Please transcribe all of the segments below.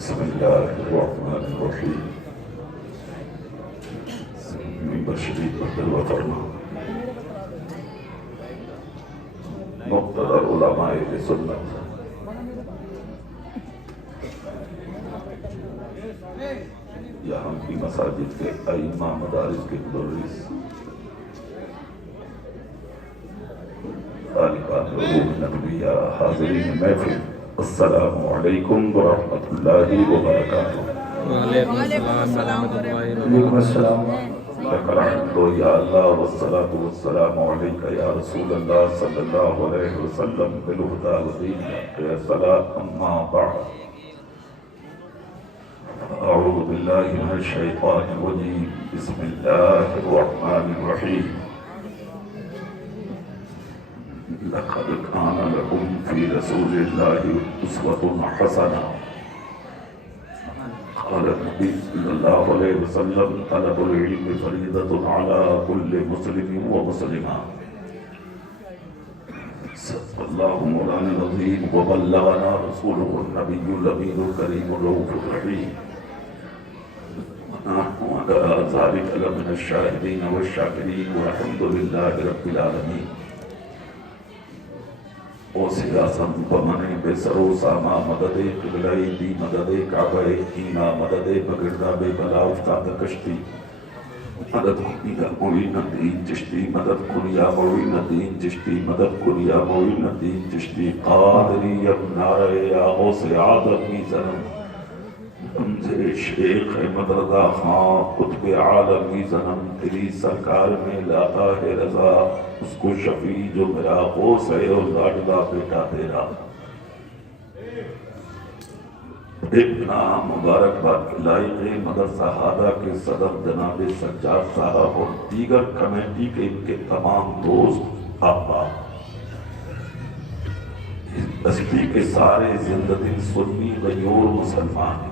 بسم الله الرحمن الرحيم. من شریف بدل و فرما مقتدر علماء سنت یہاں کی مساجد کے ائمہ، مدارس کے مدرس، طالبان علوم نبویہ، حاضرین محفل، السلام علیکم ورحمۃ اللہ وبرکاتہ۔ وعلیکم السلام ورحمۃ اللہ وعلیکم السلام۔ لک الحمد یا اللہ والصلاۃ والسلام علیک یا رسول اللہ صلی اللہ علیہ وسلم بالہدی ودین الحق صلاۃ اما بعد۔ اعوذ باللہ من الشیطان الرجیم، بسم اللہ الرحمن الرحیم۔ لقد كان لكم في رسول الله أسوة حسنة۔ قال النبي صلى الله عليه وسلم طلب العلم فريضة على كل مسلم ومسلمة۔ صدق الله مولانا العظيم وبلغنا رسوله النبي الأمين الكريم الرؤوف الرحيم، ونحن على ذلك لمن الشاهدين والشاكرين والحمد لله رب العالمين۔ او سیاسم بمن بے سرو ساما مدد قبلہ دی، مدد کعبہ اینا، مدد بگردہ بے بلا افتاد کشتی، مدد کنیا موین دین چشتی، مدد کنیا موین دین چشتی، مدد کنیا موین دین چشتی، قادری ابنار یا غوث عادت کی زنم، امزے شیخ احمد رضا خان قطب عالم کی زنم، تیری سرکار میں لاتا ہے رضا، اس کو شفیع جو میرا غوث ہے اور لاڈلا بیٹا تیرا۔ ابنا مبارکباد کے لائق مدرسہ ہادہ کے صدر جناب سجاد صاحب اور دیگر کمیٹی کے ان کے تمام دوست احباب، اس بستی کے سارے زندگی سنی غیور مسلمان،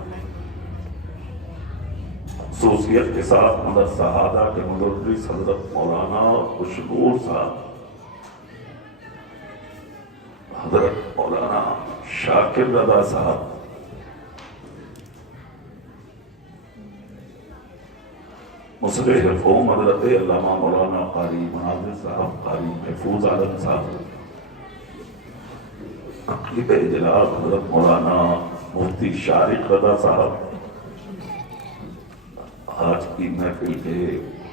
خصوصیت کے ساتھ مدرسہ ہادہ کے مدرس حضرت مولانا خوشنور صاحب، حضرت مولانا شاکر رضا صاحب، مصلح قوم حضرت علامہ مولانا قاری مناظر صاحب، قاری محفوظ عالم صاحب، اقلیب جناب حضرت مولانا مفتی شارق رضا صاحب، آج کی محفل کے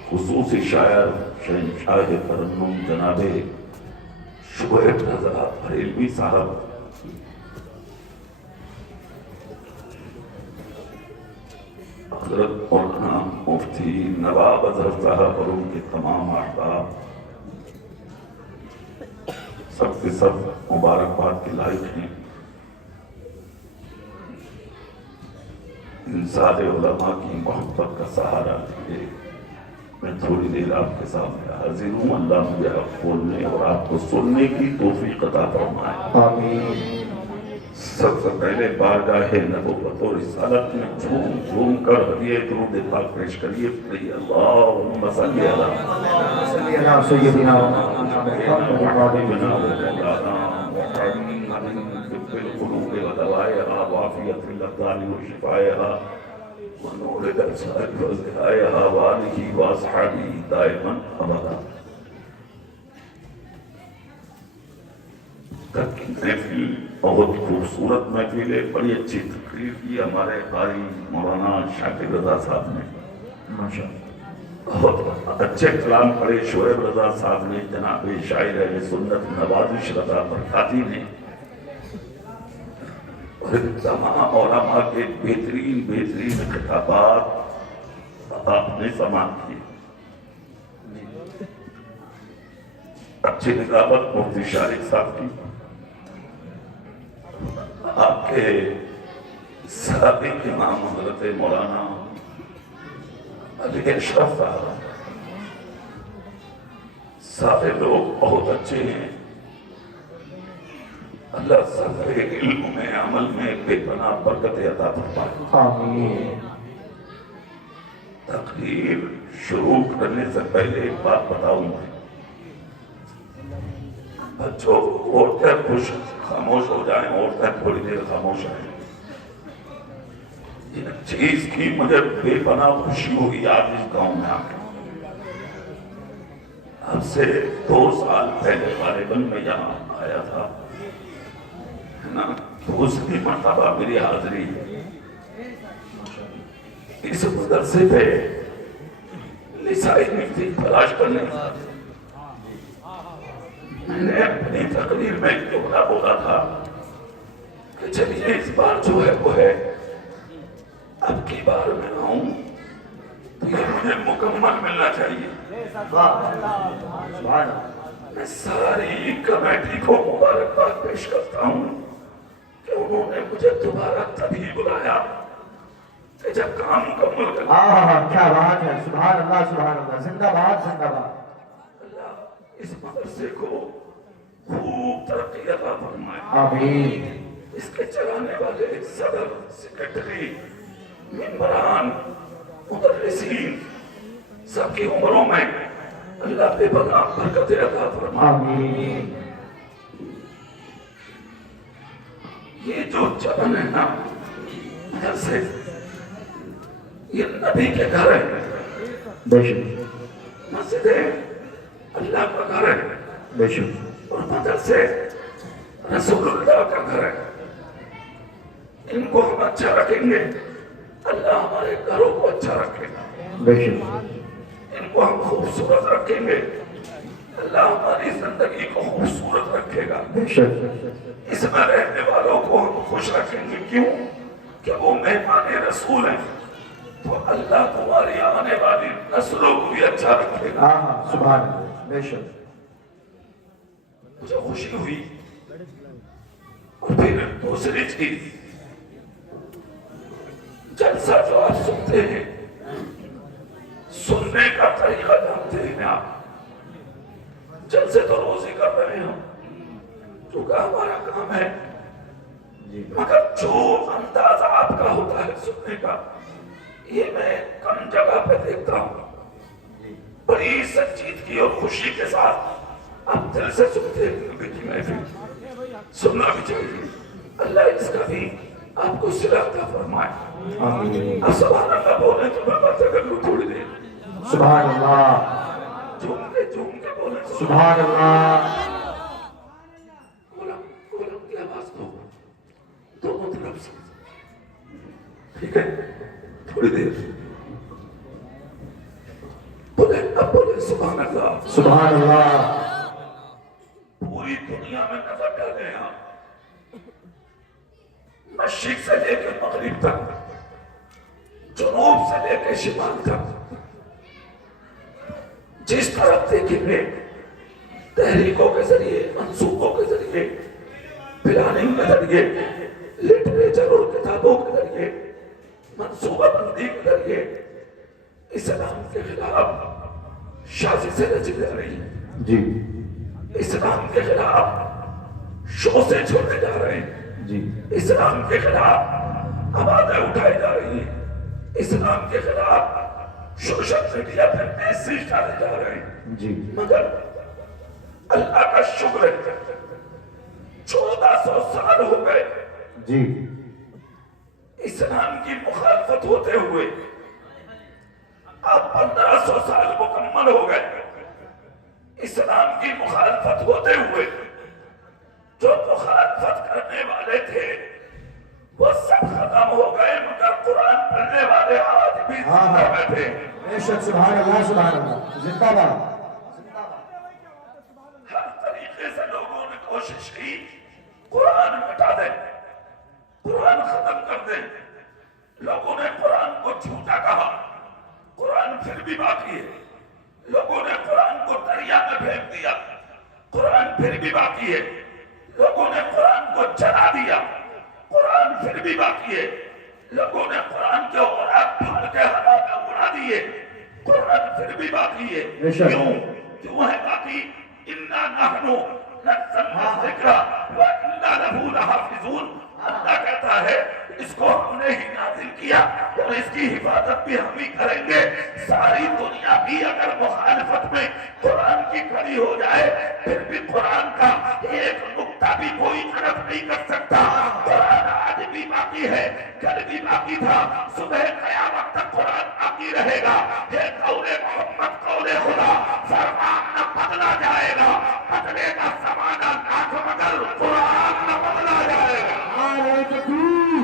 خصوصی شاعر شہنشاہ ترنم جناب شعیب رضا بریلوی صاحب، حضرت مولانا مفتی نواب اظہر صاحب اور ان کے تمام احباب، سب کے سب مبارکباد کے لائق ہیں۔ ان سارے علماء کی محبت کا سہارا لیے میں تھوڑی دیر آپ کے سامنے حاضر ہوں۔ اللہ مجھے حق بولنے اور آپ کو سننے کی توفیق عطا فرمائے، آمین۔ سب سے پہلے بارگاہ نبوت اور رسالت میں جھوم جھوم کر ہدیہ درود پاک پیش کریے، پڑھیے اللہم صلی علی سیدنا القلوب ودوائها وعافية الأبدان وشفائها ونور الأبصار وضيائها وآله وأصحابه دائما أبدا۔ محفل بہت خوبصورت محفل ہے، بڑی اچھی تقریر کی ہمارے قاری مولانا شاکر رضا صاحب نے، بہت اچھے کلام پڑھے شعیب رضا صاحب نے، جناب شاعر اہل سنت نوازش رضا برکاتی نے، تمام علماء کے بہترین بہترین خطابات آپ نے سماعت کی۔ اچھی نظامت مفتی شارق صاحب کی، آپ کے سابق امام حضرت مولانا علی اشرف صاحب، سارے لوگ بہت اچھے ہیں۔ اللہ سب علم میں عمل میں بے پناہ برکت عطا فرمائے، آمین۔ تقریر شروع کرنے سے پہلے ایک بات بتاؤں گا، بچوں عورتیں خوش خاموش ہو جائیں، عورتیں تھوڑی دیر خاموش رہیں۔ جن چیز کی مجھے بے پناہ خوشی ہوئی آج اس گاؤں میں آ کے. اب سے 2 سال پہلے غالباً میں یہاں آیا تھا نا، دوسری مرتبہ میری حاضری ہے. اس مدرسے پہ لسائی مفتی تلاش کرنے کا میں نے اپنی تقریر میں ایک جملہ بولا تھا کہ چلیے اس بار جو ہے وہ ہے، اب کی بار میں آؤں تو یہ مجھے مکمل ملنا چاہیے. میں ساری کمیٹی کو مبارکباد پیش کرتا ہوں کہ انہوں نے مجھے دوبارہ تبھی بلایا کہ جب کام مکمل کر. کیا بات ہے، سبحان اللہ سبحان اللہ، زندہ باد زندہ باد. اللہ اس مدرسے کو خوب ترقی عطا فرمائے. آمین. اس کے چلانے والے صدر، سیکرٹری، ممبران، مدرسین سب کی عمروں میں اللہ بے پناہ برکت عطا فرمائے. آمین. یہ جو چلن ہے نا مدرسے، یہ نبی کے گھر ہے. بے شک مسجدیں اللہ کا گھر ہے بے شک. اور مدرسے رسول اللہ کا گھر ہے. ان کو ہم اچھا رکھیں گے، اللہ ہمارے گھروں کو اچھا رکھے گا. بے شک. ان کو ہم خوبصورت رکھیں گے، اللہ ہماری زندگی کو خوبصورت رکھے گا. بے شک. اس میں رہنے والوں کو ہم خوش رکھیں گے. کیوں؟ کہ وہ مہمان رسول ہیں. تو اللہ تمہاری آنے والی نسلوں کو بھی اچھا رکھے گا. سبحان اللہ. بے شک. مجھے خوشی ہوئی. اور پھر دوسری چیز، جلسہ جو آپ سنتے ہیں، سننے کا طریقہ جانتے ہیں آپ. جلسے تو روز ہی کر رہے ہیں کیونکہ ہمارا کام ہے، مگر جو انداز آپ کا ہوتا ہے سننے کا، یہ میں کم جگہ پہ دیکھتا ہوں. بڑی سنجیدگی اور خوشی کے ساتھ آپ دل سے سنتے ہیں. نبی کی محفل سننا بھی چاہیے. اللہ اس کا بھی آپ کو صلہ عطا فرمائے. آمین. آپ سبحان اللہ بولیں تو میں باتیں کر لوں تھوڑی دیر. سبحان اللہ جھوم کے بولیں. سبحان اللہ. کولم کی آواز دو دونوں طرف سے. ٹھیک ہے، تھوڑی دیر بولیں. اب بولیں سبحان اللہ. سبحان اللہ. پوری دنیا میں نظر ڈالیں آپ، مشرق سے لے کے مغرب تک، جنوب سے لے کے شمال تک، جس طرف دیکھیں گے تحریکوں کے ذریعے، منصوبوں کے ذریعے، پلاننگ کے ذریعے، لٹریچر اور کتابوں کے ذریعے، منصوبہ بندی کے ذریعے اسلام کے خلاف سازشیں رچی جا رہی ہیں. جی اسلام کے خلاف شوشے چھوڑے جا رہے ہیں. جی اسلام کے خلاف آوازیں اٹھائی جا رہی ہیں. اسلام کے خلاف سوشل میڈیا پہ میسیج ڈالے جا رہے ہیں. جی مگر اللہ کا شکر ہے 1400 سال ہو گئے جی اسلام کی مخالفت ہوتے ہوئے. اب 1500 سال مکمل ہو گئے اسلام کی مخالفت ہوتے ہوئے. جو مخالفت کرنے والے تھے وہ سب ختم ہو گئے، مگر قرآن پڑھنے والے آج بھی زندہ بیٹھے. بے شک. سبحان اللہ سبحان اللہ. زندہ باد. ہر طریقے سے لوگوں نے کوشش کی قرآن مٹا دیں، قرآن ختم کر دیں. لوگوں نے قرآن کو جھوٹا کہا، قرآن پھر بھی باقی ہے. لوگوں نے قرآن کو دریا میں پھینک دیا، قرآن پھر بھی باقی ہے. لوگوں نے قرآن کو جلا دیا، قرآن پھر بھی باقی ہے. لوگوں نے قرآن کے اوراق پھاڑ کے ہوا میں اڑا دیے، قرآن پھر بھی باقی ہے. کیوں ہے باقی؟ اِنَّا نَحْنُ نَزَّلْنَا الذِّكْرَ وَإِنَّا لَهُ لَحَافِظُونَ. اللہ کہتا ہے اس کو ہم نے ہی نازل کیا اور اس کی حفاظت بھی ہم ہی کریں گے. ساری دنیا بھی اگر مخالفت میں قرآن کی کھڑی ہو جائے پھر بھی قرآن کا ایک نقطہ بھی کوئی طرف نہیں کر سکتا. قرآن آج بھی باقی ہے، کل بھی باقی تھا، صبح قیامت تک قرآن باقی رہے گا. یہ قول محمد قول خدا، فرمان نہ بدلا جائے گا، بدلے گا زمانہ لاکھ مگر قرآن نہ بدلا جائے گا. نعرہ تکبیر،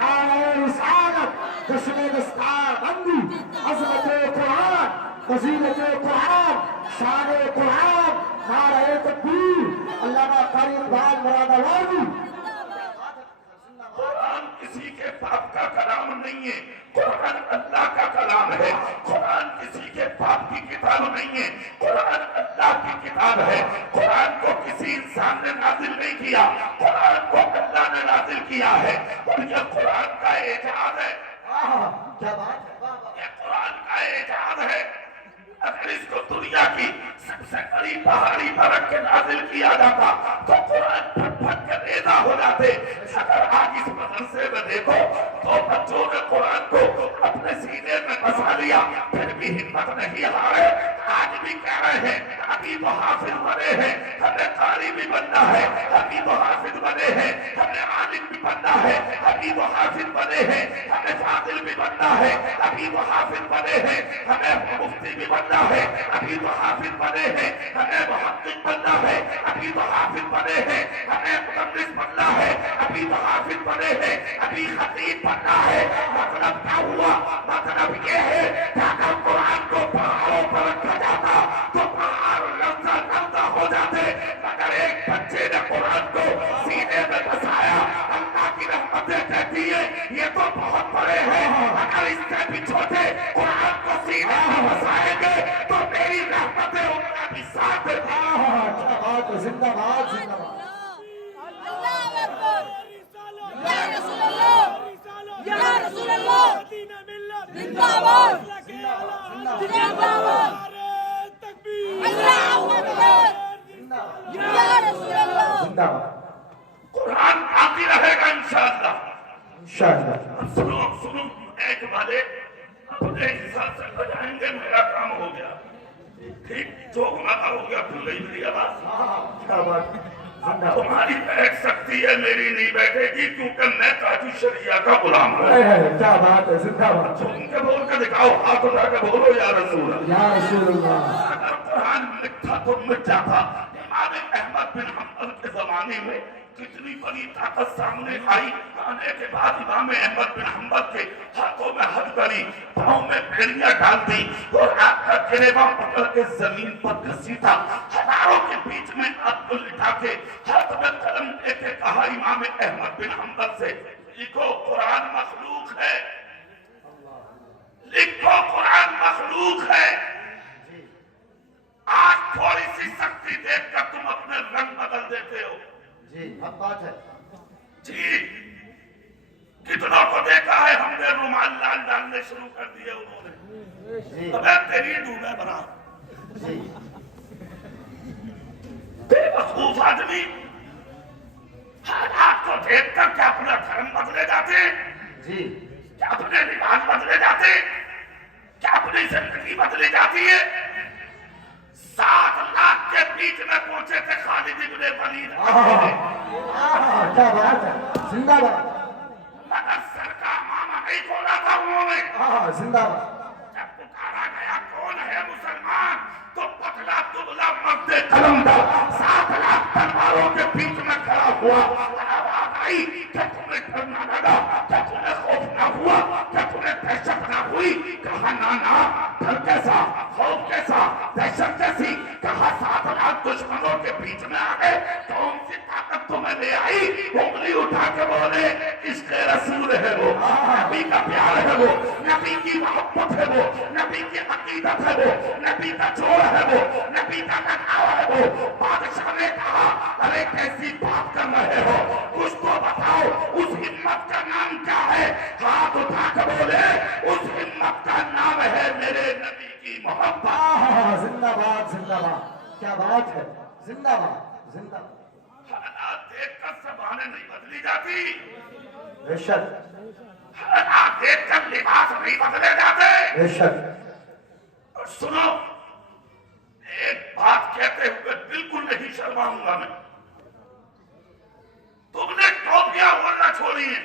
نعرہ رسالت، جشن دستار بندی، عظمت قرآن، فضیلت قرآن، شان قرآن، نعرہ تکبیر. علامہ قاری اقبال مراد آبادی. قرآن کسی کے باپ کا کلام نہیں ہے، قرآن اللہ کا کلام ہے. قرآن کسی کے باپ کی کتاب نہیں ہے، قرآن اللہ کی کتاب ہے. قرآن کو کسی انسان نے نازل نہیں کیا، قرآن کو اللہ نے نازل کیا ہے. اور یہ قرآن کا اعجاز ہے، کیا بات ہے. یہ قرآن کا اعجاز ہے. اگر اس کو دنیا کی سب سے بڑی پہاڑی پر رکھ کے نازل کیا جاتا تو قرآن پھٹ پھٹ کے ریزہ ہو جاتے. اگر آج اس مدرسے میں دیکھو تو بچوں نے قرآن کو اپنے سینے میں بسا لیا پھر بھی ہمت نہیں ہارے. آج بھی کہہ رہے ہیں ابھی تو حافظ بنے ہیں، ہمیں قاری بھی بننا ہے. ابھی تو حافظ بنے ہیں، ہمیں عالم بھی بننا ہے. ابھی تو حافظ بنے ہیں، ہمیں فاضل بھی بننا ہے. ابھی تو حافظ بنے ہیں، ہمیں مفتی بھی بننا ہے. ابھی تو حافظ بنے ہیں، ہمیں محقق بننا ہے. ابھی تو حافظ بنے ہیں، ہمیں مدرس بننا ہے. ابھی تو حافظ بنے ہیں، ابھی خطیب بننا ہے. مطلب کیا ہوا؟ مطلب یہ ہے کہ اگر قرآن کو پہاڑوں پر رکھا جاتا تو پہاڑ لرزہ لرزہ ہو جاتے. مگر ایک بچے نے قرآن کو سینے میں بسایا. اللہ کی رحمتیں کہتی ہیں یہ تو بہت بڑے ہیں، اگر اس سے بھی چھوٹے قرآن کو سینے میں بسائیں گے تو میری رحمتیں ان کا بھی ساتھ دیں. کیا بات ہے. زندہ باد، زندہ باد. اللہ اکبر. یا رسول اللہ، یا رسول اللہ، زندہ باد، زندہ باد. اللہ اکبر. یا رسول اللہ. زندہ باد. قرآن باقی رہے گا انشاءاللہ. انشاءاللہ. سنو سنو ایک والے اپنے حساب سے بجائیں گے، میرا کام ہو گیا. ٹھیک چوک ماتا ہو گیا، بھول گئی میری آواز. کیا بات ہے. زندہ باد. تمہاری بیٹھ سکتی ہے، میری نہیں بیٹھے گی کیونکہ میں تاج شریعہ کا غلام ہوں. کیا بات ہے. زندہ باد. تم کے بول کے دکھاؤ، ہاتھ اٹھا کے بولو یا رسول اللہ. یا رسول اللہ. اگر قرآن لکھا تو مٹ جاتا. امام احمد بن حنبل کے زمانے میں کتنی بڑی طاقت سامنے آئی. آنے کے بعد امام احمد بن حنبل کے ہاتھوں میں ہتھ کری، پاؤں میں بیڑیاں ڈال دی اور آپ کا گریباں پکڑ کے زمین پر گھسیٹا. ہزاروں کے بیچ میں آپ کو لٹا کے ہاتھ میں قلم لے کے کہا امام احمد بن حنبل سے لکھو قرآن مخلوق ہے، لکھو قرآن مخلوق ہے. آج تھوڑی سی سختی دیکھ کر تم اپنے رنگ بدل دیتے ہو. جی اب بات ہے. جی کتنوں کو دیکھا ہے ہم نے رومال لال ڈالنے شروع کر دیے انہوں نے. جی ابے تیری ڈوبے بنا جی. بے وقوف آدمی حالات کو دیکھ کر کیا اپنا دھرم بدلے جاتے ہیں؟ جی کیا اپنے لباس بدلے جاتے ہیں؟ کیا اپنی زندگی بدلی جاتی ہے؟ 7 لاکھ کے بیچ میں پہنچے تھے خالد ابن ولید. کیا بات ہے. زندہ باد. مگر سر کا ماما نہیں کھولا تھا انہوں نے. زندہ باد. جب پکارا گیا کون ہے مسلمان تو پتلا دبلا مرد قلم تھا 7 لاکھ تلواروں کے بیچ میں کھڑا ہوا. آواز آئی کہ تمہیں ڈرنا لگا، کہ تمہیں خوف نہ ہوا، کہ تمہیں دہشت نہ ہوئی. کہا نا ڈر کیسا، خوف کیسا، دہشت کیسی. کہا 7 لاکھ دشمنوں کے بیچ میں آ گئے، کون سی طاقت تمہیں لے آئی؟ انگلی اٹھا کے بولے عشق رسول ہے وہ، نبی کا پیار ہے وہ، نبی کی محبت ہے وہ، نبی کی عقیدت ہے وہ، نبی کا جوڑ ہے وہ، نبی کا لگاؤ ہے وہ. بادشاہ نے کہا ارے کیسی بات کر رہے ہو، کچھ تو بتاؤ اس ہمت کا نام کیا ہے؟ ہاتھ اٹھا کے بولے اس ہمت کا نام ہے میرے نبی کی محبت. زندہ باد. زندہ باد. کیا بات ہے. زندہ باد. زندہ باد. حالات دیکھ کر زبانیں نہیں بدلی جاتی، بے شک. حالات دیکھ کر لباس نہیں بدلے جاتے. بے شک. اور سنو ایک بات کہتے ہوئے بالکل نہیں شرماؤں گا میں. تم نے ٹوپیاں اوڑھنا چھوڑی ہیں،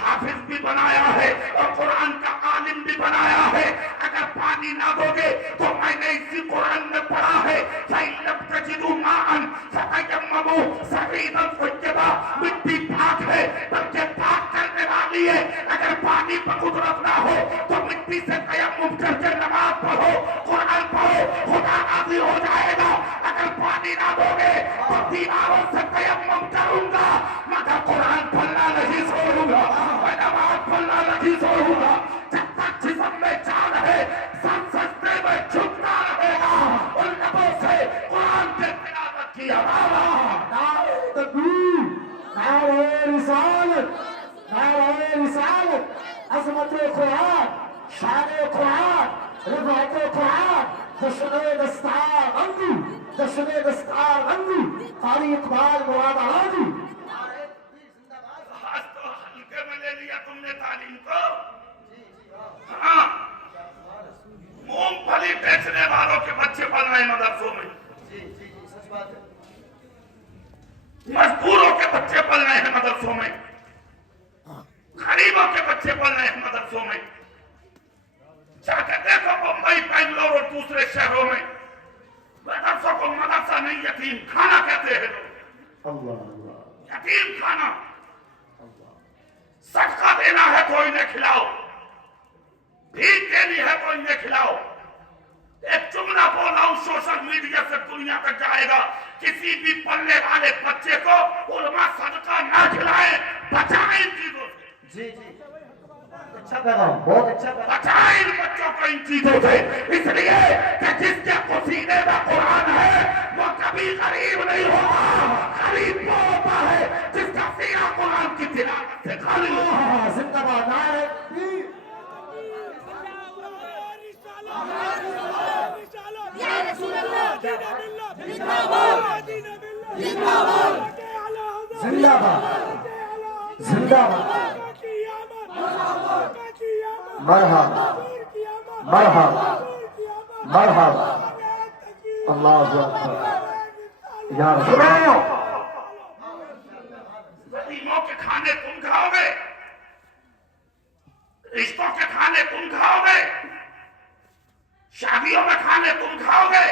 حافظ بھی بنایا ہے اور قرآن کا عالم بھی بنایا ہے. اگر پانی نہ دو گے تو میں نے اسی قرآن میں پڑھا ہے فَإِن لَّمْ تَجِدُوا مَاءً فَتَيَمَّمُوا صَعِيدًا طَيِّبًا. مٹی پاک ہے بلکہ پاک کرنے والی ہے. اگر پانی پر قدرت نہ ہو تو مٹی سے تیمم کر کے نماز پڑھو, قرآن پڑھو, خدا راضی ہو جائے گا. اگر پانی نہ دو گے تو دیواروں سے تیمم کروں گا مگر قرآن پڑھنا نہیں چھوڑوں گا, میں نماز پڑھنا نہیں چھوڑوں گا. جب تک جسم میں جان ہے سر سجدے میں جھکتا رہے گا. ان لبوں سے قرآن کے تلاوت کی آواز. نعرہ تکبیر, نعرہ رسالت, نعرہ رسالت, عظمت قرآن, شان قرآن, رفعت قرآن, جشن دستار بندی, جشن دستار بندی, قاری اقبال مراد آبادی. آج تو ہلکے میں لے لیا تم نے تعلیم کو. ہاں, مونگ پھلی بیچنے والوں کے بچے پڑھ رہے ہیں مدرسوں میں, سچ بات ہے. مزدوروں کے بچے پڑھ رہے ہیں مدرسوں میں, غریبوں کے بچے پڑھ رہے ہیں مدرسوں میں. جا کے دیکھو بمبئی, بنگلور اور دوسرے شہروں میں مدرسوں کو مدرسہ نہیں یتیم خانہ کہتے ہیں لوگ. اللہ اللہ یتیم خانہ. صدقہ دینا ہے تو انہیں کھلاؤ, بھیک دینی ہے تو انہیں کھلاؤ. ایک جملہ بولا ہوں سوشل میڈیا سے دنیا تک جائے گا, کسی بھی پڑھنے والے بچے کو علماء صدقہ نہ کھلائیں, بچائیں ان چیزوں سے. جی جی, اچھا پیغام, بہت اچھا پیغام. بچائیں ان بچوں کو ان چیزوں سے, اس لیے کہ جس کے سینے میں قرآن ہے وہ کبھی غریب نہیں ہوگا. غریب وہ ہوتا ہے جس کا سینہ قرآن کی تلاوت سے خالی ہو. زندہ باد, نعرہ تکبیر. یا رسول اللہ زندہ باد زندہ باد زندہ باد, زندہ باد. مرحبا مرحبا مرحبا. اللہ اکبر. یا رسول اللہ. غریبوں کے کھانے تم کھاؤ گے, رشتوں کے کھانے تم کھاؤ گے, شادیوں میں کھانے تم کھاؤ گے,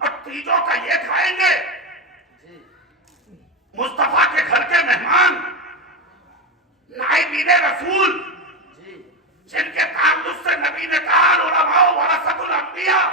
اور تیجوں کا یہ کھائیں گے. مصطفیٰ کے گھر کے مہمان, نائبین رسول, جن کے تعلق سے نبی نے کہا علماء ورثۃ الانبیاء,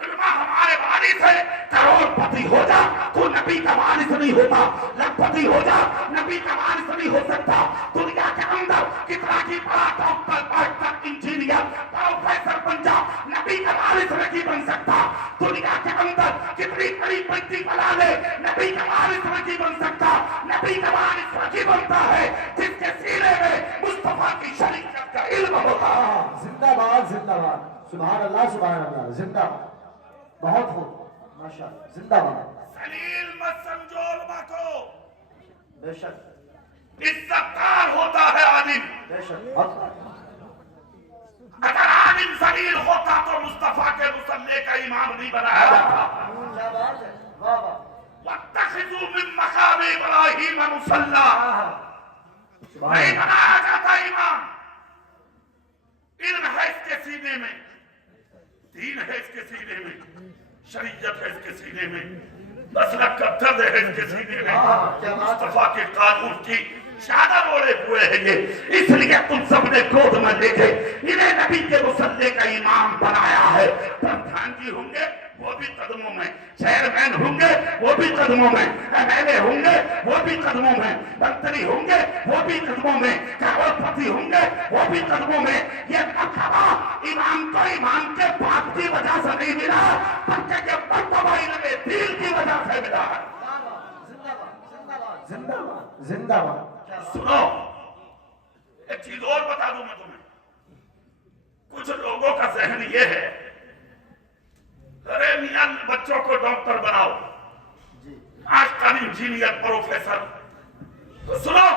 علماء ہمارے وارث ہے. کروڑ پتی ہو جا تو نبی کا وارث نہیں ہوتا, لکھپتی ہو جا نبی کا وارث نہیں ہو سکتا. دنیا کے اندر کتنا کی بڑا ڈاکٹر, ماسٹر, انجینئر, پروفیسر بن جا, نبی کا وارث نہیں بن سکتا. دنیا کے اندر کتنی بڑی بنتی بنا لے, نبی کا وارث نہیں بن سکتا. نبی کا وارث نہیں بنتا ہے جس کے سینے میں مصطفیٰ کی شریعت کا علم ہوتا. زندہ باد, زندہ باد. سبحان اللہ, سبحان اللہ. زندہ باد, بہت خوب, ماشاءاللہ. زندہ باد. ذلیل مت سمجھو علماء کو, بے شک, عزتدار ہوتا ہے عالم. بے شک. بہت اگر عالم ذلیل ہوتا تو مصطفیٰ کے مصلی کا امام نہیں بنایا جاتا. کیا بات ہے, واہ واہ. وَاتَّخِذُوا مِن مَّقَامِ إِبْرَاهِيمَ مُصَلًّى, سبحان نہیں اللہ. بنایا جاتا امام. علم ہے اس کے سینے میں, دین ہے اس کے سینے میں, شریعت ہے اس کے سینے میں, مسلک کا درد ہے اس کے سینے میں. مصطفیٰ کے قانون کی شادر اوڑے ہوئے ہیں یہ, اس لیے تم سب نے گود میں لے کے انہیں نبی کے مصلی کا امام بنایا ہے. پردھان جی ہوں گے وہ بھی قدموں میں, چیئرمین ہوں گے وہ بھی قدموں میں, MLA ہوں گے وہ بھی قدموں میں, منتری ہوں گے وہ بھی قدموں میں, کروڑپتی ہوں گے وہ بھی قدموں میں. یہ مرتبہ امام کو امام کے باپ کی وجہ سے نہیں ملا بلکہ یہ مرتبہ علم دین کی وجہ سے ملا. زندہ باد, زندہ باد. سنو, ایک چیز اور بتا دوں میں تمہیں. کچھ لوگوں کا ذہن یہ ہے, ارے میاں بچوں کو ڈاکٹر بناؤ, ماسٹر, انجینئر, پروفیسر. تو سنو,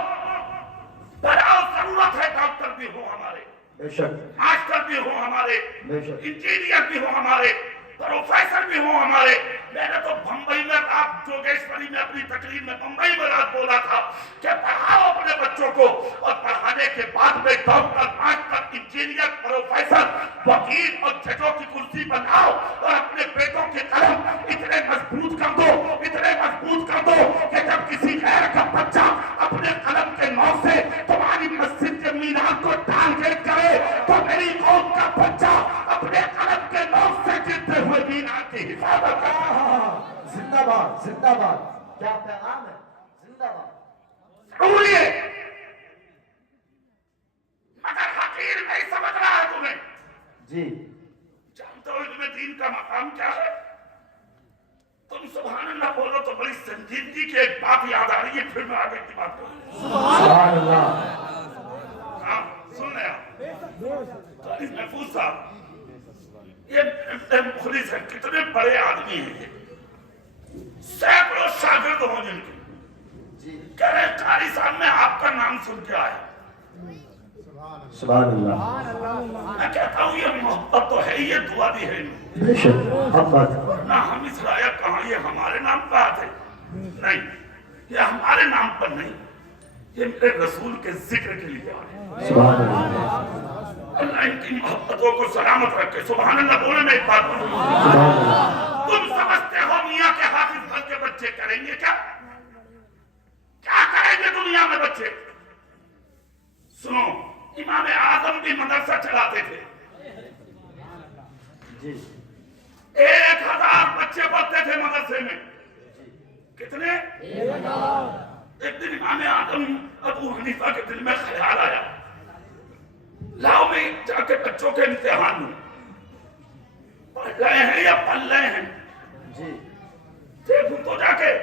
بڑا ضرورت ہے ڈاکٹر بھی ہو ہمارے, بے شک, ماسٹر بھی ہو ہمارے, بے شک. انجینئر بھی ہو ہمارے, پروفیسر بھی ہو ہمارے, میں نے تو بمبئی میں رات جوگیشوری میں اپنی تقریر میں بمبئی میں رات بولا تھا کہ پڑھاؤ اپنے بچوں کو اور پڑھانے کے بعد میں ڈاکٹر ماسٹر انجینئر پروفیسر وکیل اور ججوں کی کرسی بناؤ اور اپنے بیٹوں کے قلم اتنے مضبوط کر دو اتنے مضبوط کر دو کہ جب کسی غیر کا بچہ اپنے قلم کے نوک سے تمہاری مسجد کے مینار کو ٹارگیٹ کرے تو میری قوم کا بچہ اپنے قلم کے نوک سے گرتے ہوئے مینار کی حفاظت کرے. زندہ باد زندہ باد. کیا پیغام ہے. زندہ باد. ضروری ہے مگر حقیر نہیں سمجھ رہا ہے تمہیں. جی جانتے ہو تمہیں دین کا مقام کیا ہے. تم سبحان اللہ بولو تو بڑی سنجیدگی کی ایک بات یاد آ رہی ہے پھر میں آگے کی بات کروں. سبحان اللہ. ہاں سن رہے آپ قاری محفوظ صاحب یہ مخلص ہے کتنے بڑے آدمی ہیں سینکڑوں شاگرد ہوں جن کے کہہ رہے قاری صاحب میں آپ کا نام سن کے آیا. سبحان اللہ. میں کہتا ہوں یہ محبت تو ہے یہ دعا بھی ہے بے شک محبت. نہ ہم اس رائے کہاں یہ ہمارے نام پر آتے نہیں یہ ہمارے نام پر نہیں یہ میرے رسول کے ذکر کے لیے آئے. سبحان اللہ. اللہ ان کی محبتوں کو سلامت رکھے. سبحان اللہ بولے میں ایک بات بولوں. سبحان اللہ. تم سمجھتے ہو میاں کے حافظ بن کے بچے کریں گے کیا کریں گے دنیا میں بچے. سنو امام اعظم بھی مدرسہ چلاتے تھے. جی 1000 بچے پڑھتے تھے مدرسے میں. کتنے؟ ایک دن امام اعظم ابو حنیفہ کے دل میں خیال آیا لاؤ میں جا کے بچوں کے امتحان لوں. پڑھ رہے ہیں یا پڑھ رہے ہیں جی دیکھوں تو جا کے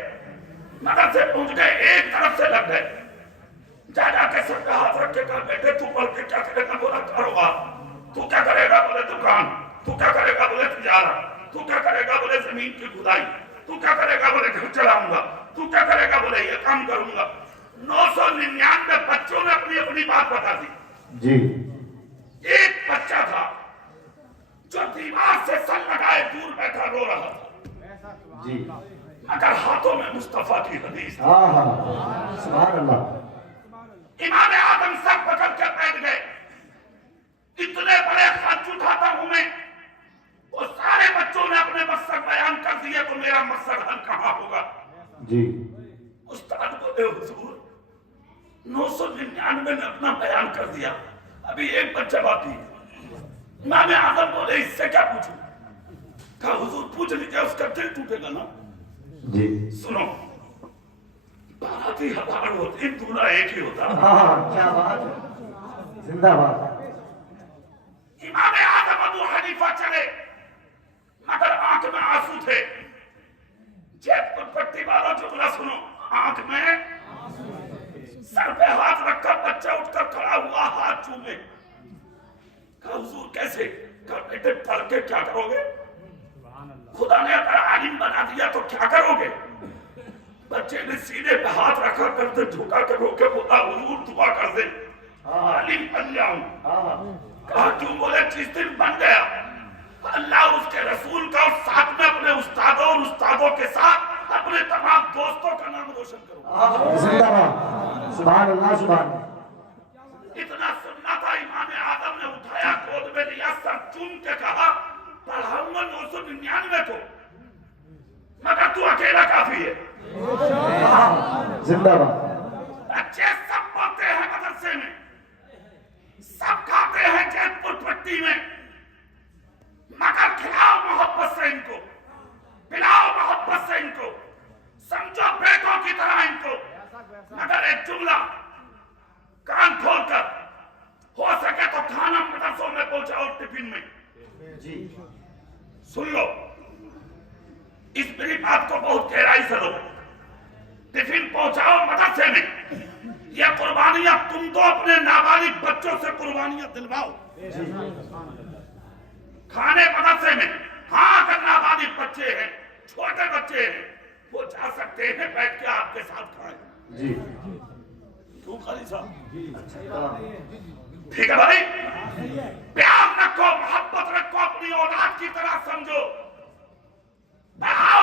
مدرسے پہنچ گئے ایک طرف سے لگ گئے. جا کے سر پہ ہاتھ رکھ کے کہا بیٹے تو پڑھ کے کیا کرے گا. بولا کاروبار. تو کیا کرے گا. بولے دکان. تو کیا کرے گا. بولے تجارت. تو کیا کرے گا. بولے زمین کی کھدائی. تو کیا کرے گا. بولے گھر چلاؤں گا. تو کیا کرے گا. بولے یہ کام کروں گا. 999 بچوں نے اپنی اپنی بات بتا دی. جی ایک بچہ تھا جو دیوار سے سر لگائے دور بیٹھا رو رہا تھا جی مگر ہاتھوں میں مصطفیٰ کی حدیث. ہاں ہاں سبحان اللہ. امام اعظم سر پکڑ کے بیٹھ گئے. اتنے بڑے خط اٹھاتا ہوں میں وہ سارے بچوں نے اپنے مقصد بیان کر دیے تو میرا مقصد حل کہاں ہوگا. جی استاد بولے حضور 999 نے اپنا بیان کر دیا ابھی ایک بچہ باقی. امام اعظم بولے اس سے کیا پوچھوں. کہا حضور پوچھ لیجیے اس کا دل ٹوٹے گا نا. جی سنو بارات ہی 1000 ہوتی دولہا ایک ہی ہوتا. ہاں کیا بات ہے. زندہ باد. امام اعظم ابو حنیفہ چلے مگر آنکھ میں آنسو تھے. جیب پر پٹی والا جملہ سنو. آنکھ میں سر پہ ہاتھ رکھا بچہ اٹھ کر کھڑا ہوا ہاتھ چومے. کہا حضور کیسے. کہا بیٹے پڑھ کے کیا کرو گے. خدا نے اگر عالم بنا دیا تو کیا کرو گے. بچے نے سینے پہ ہاتھ رکھا کرتے جھکا کر رو کے بولا حضور دعا کر دے عالم بن جاؤں. کہا کیوں. بولے جس دن بن گیا اللہ اور اس کے رسول کا اور ساتھ میں اپنے استادوں اور استادوں کے ساتھ اپنے تمام دوستوں کا نام روشن کروں. زندہ باد. سبحان اللہ سبحان اللہ. اتنا سننا تھا. امام اعظم نے اٹھایا گود میں لیا سر چوم کے کہا پڑھاؤں گا 999 کو مگر تو اکیلا کافی ہے. زندہ باد. بچے سب پڑھتے ہیں مدرسے میں سب کھاتے ہیں جیت پور پٹی میں مگر کھلاؤ محبت سے ان کو پلاؤ محبت سے ان کو سمجھو بیٹوں کی طرح ان کو. مگر ایک جملہ کان کھول کر ہو سکے تو کھانا مدرسوں میں پہنچاؤ ٹفن میں. جی سن لو اس میری بات کو بہت گہرائی سے لو. ٹفن پہنچاؤ مدرسے میں. یہ قربانیاں تم تو اپنے نابالغ بچوں سے قربانیاں دلواؤ. کھانے مدرسے میں. ہاں اگر نابالغ بچے ہیں چھوٹے بچے ہیں وہ جا سکتے ہیں بیٹھ کے آپ کے ساتھ کھائیں. جی کیوں قاری صاحب ٹھیک ہے بھائی. پیار رکھو محبت رکھو اپنی اولاد کی طرح سمجھو. بڑھاؤ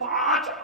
5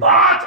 5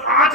5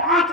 5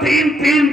3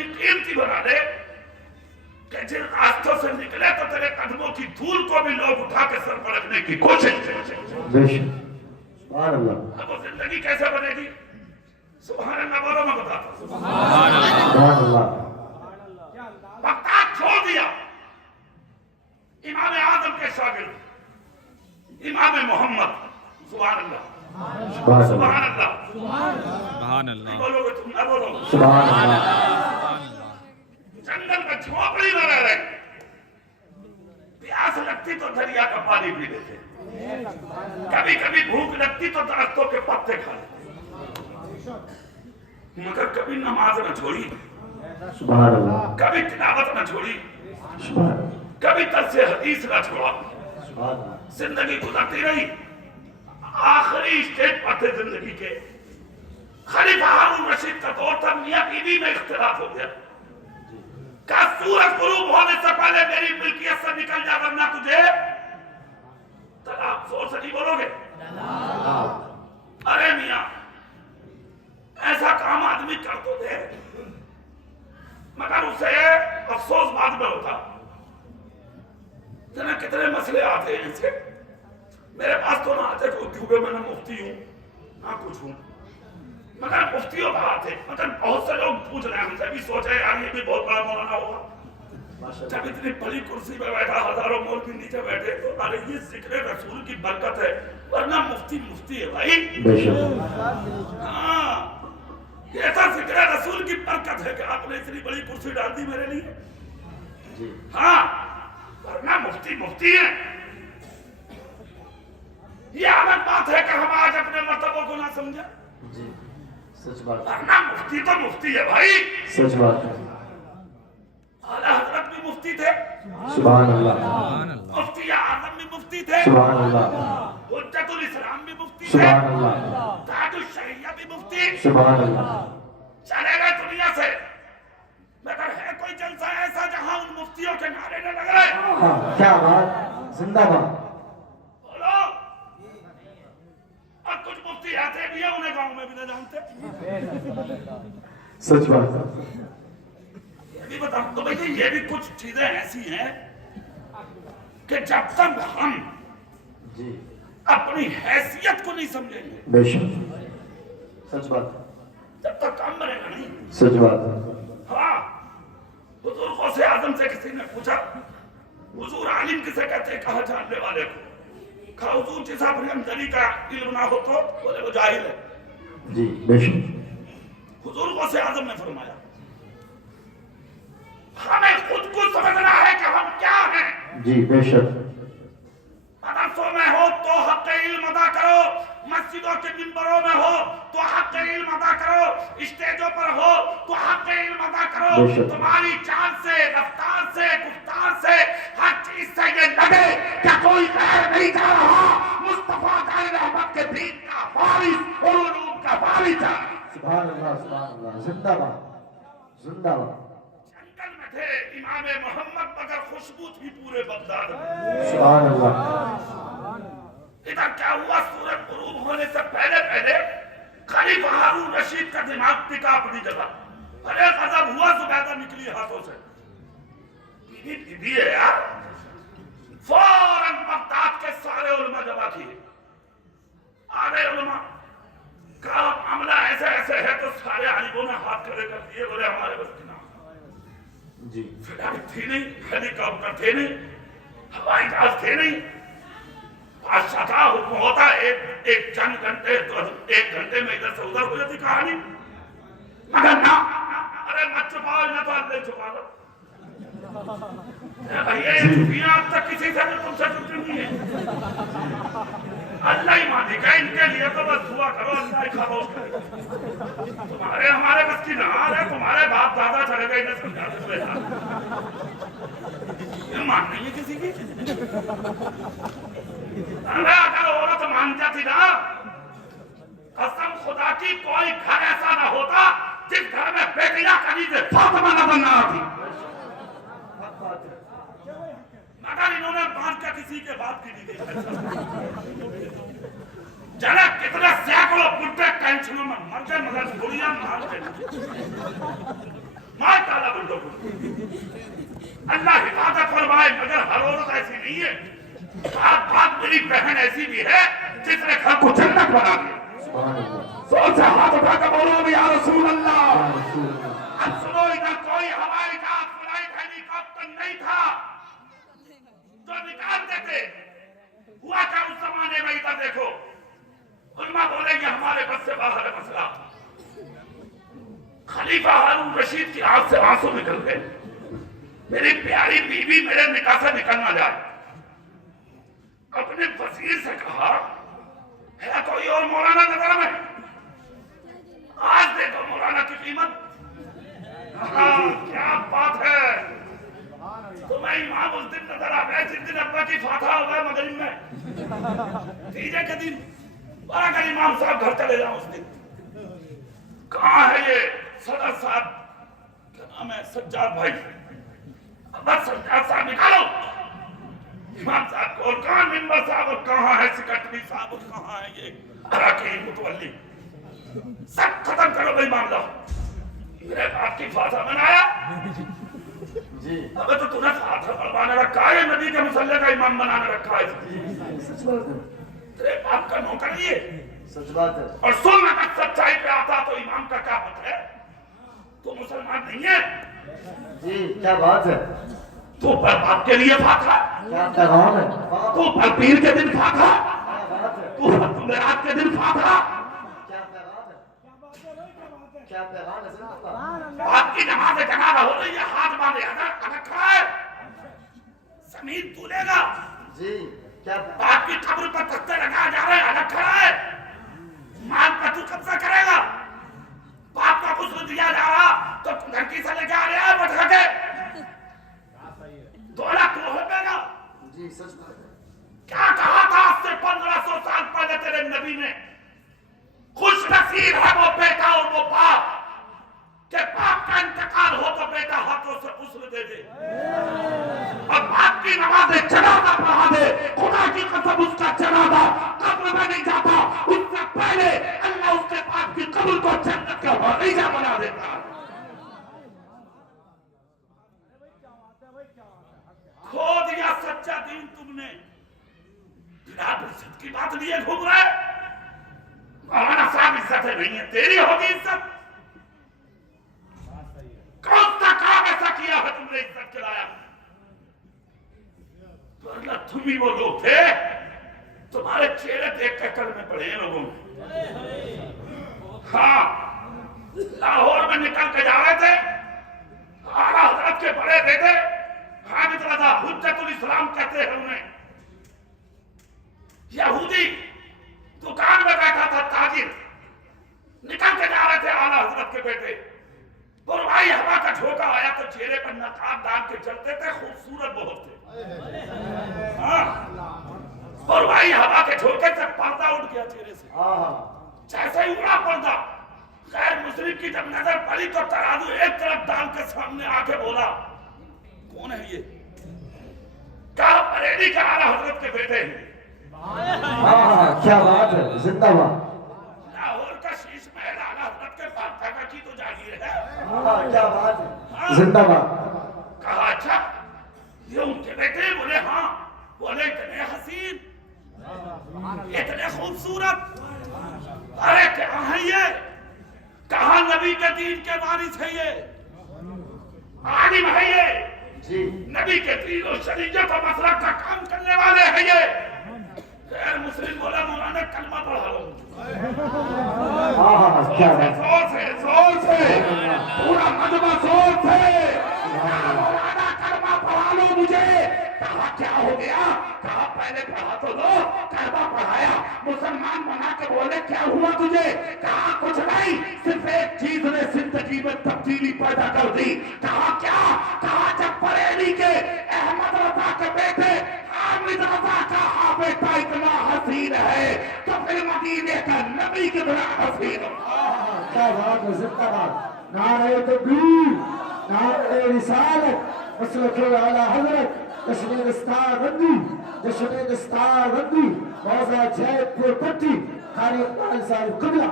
اتنی قیمتی بنا دے کہ جن راستوں سے نکلے تو تیرے قدموں کی دھول کو بھی لوگ اٹھا کے سر پر رکھنے کی کوشش کریں. بے شک. سبحان اللہ. اب وہ زندگی کیسے بنے گی؟ سبحان اللہ بولو میں بتاتا ہوں. سبحان اللہ. بغداد چھوڑ دیا امام اعظم کے شاگرد امام محمد. سبحان اللہ. سبحان اللہ. سبحان اللہ. بولو گے تم نہ بولو. سبحان اللہ. جنگل میں جھوپڑی میں رہ رہے پیاس لگتی تو دریا کا پانی پی لیتے, کبھی کبھی بھوک لگتی تو درختوں کے پتے کھا لیتے, مگر کبھی نماز نہ چھوڑی, سبحان اللہ. کبھی تلاوت نہ چھوڑی, سبحان اللہ. کبھی درس حدیث نہ چھوڑا. سبحان اللہ. زندگی گزرتی رہی, آخری اسٹیج پر تھے زندگی کے. خلیفہ ہارون رشید کا دور تھا, میاں بیوی میں اختلاف ہو گیا. کہ سورج غروب ہونے سے پہلے میری ملکیت سے نکل جا ورنہ تجھے طلاق. زور سے نہیں بولو گے؟ ارے میاں ایسا کام آدمی کر تو دے, مگر اسے افسوس بعد میں ہوتا. کتنے مسئلے آتے ہیں اسے, میرے پاس تو نہ آتے کیونکہ میں نہ مفتی ہوں نہ کچھ ہوں, مگر مفتیوں کا آتے. مگر بہت سے لوگ پوچھ رہے ہیں, ہم سے بھی سوچے یار یہ بھی بہت بڑا مولانا ہوگا. جب اتنی بڑی کرسی پہ بیٹھا, ہزاروں مول کے نیچے بیٹھے, تو ارے یہ ذکر رسول کی برکت ہے, ورنہ مفتی مفتی ہے بھائی. بے شک. ہاں یہ ایسا ذکر رسول کی برکت ہے کہ آپ نے اتنی بڑی کرسی ڈال دی میرے لیے. ہاں ورنہ مفتی مفتی ہے. یہ الگ بات ہے کہ ہم آج اپنے مرتبوں کو نہ سمجھیں, سچ بات. ورنہ مفتی تو مفتی ہے بھائی. سچ بات ہے. اعلیٰ حضرت بھی مفتی تھے, سبحان اللہ. مفتی اعظم بھی مفتی تھے, سبحان اللہ. حجت الاسلام بھی مفتی تھے, سبحان اللہ. تاج الشریعہ بھی مفتی. سبحان اللہ. چلے گئے دنیا سے, مگر ہے کوئی جلسہ ایسا جہاں ان مفتیوں کے نعرے نہ لگ رہے؟ ہاں, کیا بات. زندہ باد. بولو. اور کچھ مفتی آتے بھی ہیں, انہیں گاؤں میں بھی نہ جانتے. سچ بات ہے. یہ بھی بتاؤں تو بھئی یہ بھی کچھ چیزیں ایسی ہیں کہ جب تک ہم اپنی حیثیت کو نہیں سمجھیں گے, بے شک. سچ بات ہے. جب تک کام بنے گا نہیں. سچ بات ہے. ہاں حضور غوث اعظم سے کسی نے پوچھا, حضور عالم کسے کہتے ہیں, کہا جاننے والے کو. کہا حضور جس اپنے اندری کا علم نہ ہو تو بولے وہ جاہل ہے. جی بے شک. حضور غوث اعظم نے فرمایا ہمیں خود کو سمجھنا ہے کہ ہم کیا ہیں. جی بے شک. مدرسوں میں ہو تو حق علم ادا کرو, مسجدوں کے منبروں میں ہو تو حق علم ادا کرو, اسٹیجوں پر ہو تو حق علم ادا کرو. تمہاری چال سے, رفتار سے, گفتار سے, ہر چیز سے یہ لگے کہ کوئی غیر نہیں جا رہا, مصطفیٰ قائد احمد کے دین کا وارث اور علوم کا وارث ہے. سبحان اللہ. سبحان اللہ. زندہ باد. زندہ باد. جنگل میں تھے امام محمد, مگر خوشبو تھی پورے بغداد میں. سبحان اللہ. ادھر کیا ہوا, سورج غروب ہونے سے پہلے پہلے خلیفہ ہارون رشید کا دماغ ٹکا اپنی جگہ. ارے غضب ہوا, زبیدہ نکلی ہاتھوں سے. بیوی ہے یار. فوراً بغداد کے سارے علماء جمع کیے. آدھے علماء کہا معاملہ ایسے ایسے ہے, تو سارے عالموں نے ہاتھ کھڑے کر دیے, بولے ہمارے بس کی نام. جی. فلائٹ تھی نہیں, ہیلی کاپٹر تھے نہیں, ہوائی جہاز تھے نہیں. بادشاہ کا حکم ہوتا ایک چند گھنٹے, 1 گھنٹے میں ادھر سے ادھر ہو جاتی کہانی. مگر نہ, ارے مت چھپاؤ, نہ تو اللہ چھپا دو. بھیا یہ چھپیاں اب تک کسی سے تم سے چھپی نہیں ہے. اللہ ہی مالک ہے, ان کے لیے تو بس دعا کرو, اللہ ہی خاموش کرے. تمہارے ہمارے بس کی نہار ہے, تمہارے باپ دادا چلے گئے انہیں سمجھا دے. یہ مان نہیں ہے کسی کی. ارے اگر عورت مان جاتی نا, قسم خدا کی کوئی گھر ایسا نہ ہوتا جس گھر میں بیٹیاں کنیزیں فاطمہ نہ بننا آتی. مگر انہوں نے باندھ کر کسی کے باپ کی نہیں دی. جانے کتنے سینکڑوں بڈھے ٹینشنوں میں مر گئے, مگر گڑیاں مان گئے. مار ڈالا بندوں کو. اللہ حفاظت فرمائے مگر ہر عورت ایسی نہیں ہے. بات میری بہن ایسی بھی ہے جس نے گھر کو جنت بنا دیا. سوچ سے ہاتھ اٹھا کر بولو یا رسول اللہ. اب سنو ادھر کوئی ہوائی جہاز فلائٹ ہیلی کاپٹر نہیں تھا جو نکال دیتے. ہوا کیا اس زمانے میں؟ ادھر دیکھو علماء بولیں گے ہمارے بس سے باہر ہے مسئلہ. خلیفہ ہارون رشید کی آنکھ سے آنسو نکل گئے. میری پیاری بیوی میرے نکاح سے نکل نہ جائے. اپنے وزیر سے کہا ہے کوئی اور مولانا نظر میں؟ آج دیکھو مولانا کی قیمت. کیا بات ہے. تمہیں امام اس دن نظر آ گئے جس دن ابا کی فاتحہ ہو گئے مغرب میں تیجے کے دن. اور اگر امام صاحب گھر چلے جاؤں اس دن کہاں ہے یہ صدر صاحب کیا نام ہے سجاد بھائی. بس سجاد صاحب نکالو. امام صاحب کو اور کہاں ممبر صاحب اور کہاں ہے سیکرٹری صاحب اور کہاں ہے یہ اراکین متولی. سب ختم کرو بھائی معاملہ. میرے باپ کی فاتحہ بنایا ابھی تو تُو نے فاتحہ پڑھوانے رکھا ہے نبی کے مصلی کا امام بنانے رکھا ہے. تیرے باپ کا نوکر نہیں ہے. سچ بات ہے. اور سن اگر سچائی پہ آتا تو امام کا کیا حق ہے؟ تو مسلمان نہیں ہے. جی کیا بات ہے. تو پر باپ کے لیے فاتحہ, کیا پیغام ہے. تو پر پیر کے دن فاتحہ, کیا بات ہے. تو پر جمعرات کے دن فاتحہ. کیا پیغام ہے. کیا پیغام ہے. باپ کی نماز جنازہ ہو رہی ہے ہاتھ باندھے اگر کھڑا ہے زمین تولے گا. جی کیا باپ کی قبر پر تختے لگا جا رہے ہیں الگ کھڑا ہے مال پر تو قبضہ کرے گا. باپ کا غسل دیا جا رہا تو لڑکی سے لے کے آ رہے ہیں بٹھا کے 2 لاکھ تو ہو گا. جی سچ بات ہے. کیا کہا تھا آج سے 1500 سال پہلے تیرے نبی نے؟ خوش نصیب ہے وہ بیٹا اور وہ باپ کہ باپ کا انتقال ہو تو بیٹا ہاتھوں سے غسل دے دے اور باپ کی نماز جنازہ پڑھا دے. خدا کی قسم اس کا جنازہ قبر میں نہیں جاتا, اس سے پہلے اللہ اس کے باپ کی قبر کو جنت کا باغیچہ بنا دیتا. کھو دیا سچا دین تم نے. بلا عزت کی بات لیے گھوم رہے. مولانا صاحب عزت ہے نہیں ہے, تیری ہوگی عزت. کون سا کام ایسا کیا ہے تم نے عزت کرایا؟ ورنہ تم ہی وہ لوگ تھے تمہارے چہرے دیکھ کے کلمے پڑے ہیں لوگوں نے. ہاں لاہور میں نکل کے جا رہے تھے, اعلیٰ حضرت کے بڑے بیٹے حامد رضا حجت الاسلام کہتے ہیں انہیں, یہودی دکان میں بیٹھا تھا تاجر, نکل کے جا رہے تھے اعلیٰ حضرت کے بیٹے. پروائی ہوا کا جھونکا آیا تو چہرے پر نقاب ڈال کے چلتے تھے, خوبصورت بہت تھے. ہاں پروائی ہوا کے جھونکے سے پردہ اٹھ گیا چہرے سے, جیسے ہی اڑا پردہ. غیر مسلم کی جب نظر پڑی تو ترازو ایک طرف ڈال کے سامنے آ کے بولا کون ہے یہ؟ کہا بریلی کے اعلیٰ حضرت کے بیٹے ہیں. کیا بات ہے. زندہ باد. لاہور کا شیش محل اعلیٰ حضرت کے فاتحہ کی تو جاگیر ہے. کیا بات ہے. زندہ باد. کہا اچھا یہ ان کے بیٹے؟ بولے ہاں. بولے اتنے حسین اتنے خوبصورت. ارے کہاں ہے یہ؟ کہاں نبی کے دین کے وارث ہے یہ, عالم ہے یہ, جی نبی کے دین و شریعت و مسلک کا کام کرنے والے ہیں یہ. غیر مسلم بولا مولانا کلمہ پڑھا لو. کیا بات. زور سے پورا مجمع زور سے مولانا کلمہ پڑھا لو مجھے. کہا کیا ہو گیا؟ کہا پہلے پڑھا تو دو. کلمہ پڑھایا, مسلمان بنا کے بولے کیا ہوا تجھے؟ کہا کچھ نہیں, صرف ایک چیز نے زندگی میں تبدیلی پیدا کر دی. کہا کیا؟ کہا جب بریلی کے احمد رضا کے بیٹے حامد رضا کا بیٹا اتنا حسین ہے تو پھر مدینے کا نبی کتنا حسین ہو. کیا بات ہے. زندہ باد. نعرہ تکبیر, نعرہ رسالت, مسلک اعلیٰ حضرت, جشن دستار بندی, جشن دستار بندی, موضع جیت پور پٹی, قاری اقبال صاحب قبلہ.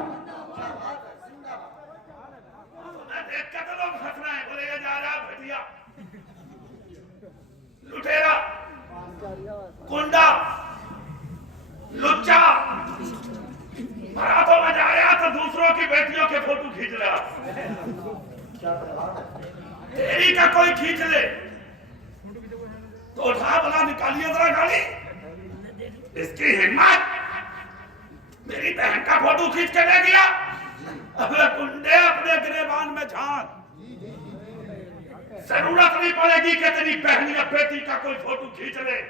دیکھ کے تو لوگ ہنس رہے ہیں, بولے کنڈا لچا براتوں میں جایا تو دوسروں کی بیٹیوں کے فوٹو کھینچ رہا. تیری کا کوئی کھینچ لے تو اٹھا بلا نکالیے ذرا گاڑی. اس کی ہمت میری بہن کا فوٹو کھینچ کے لے گیا. اپنے کنڈے اپنے گریبان میں جھانک. ضرورت نہیں پڑے گی کہ تیری بہن یا بیٹی کا کوئی فوٹو کھینچ لے.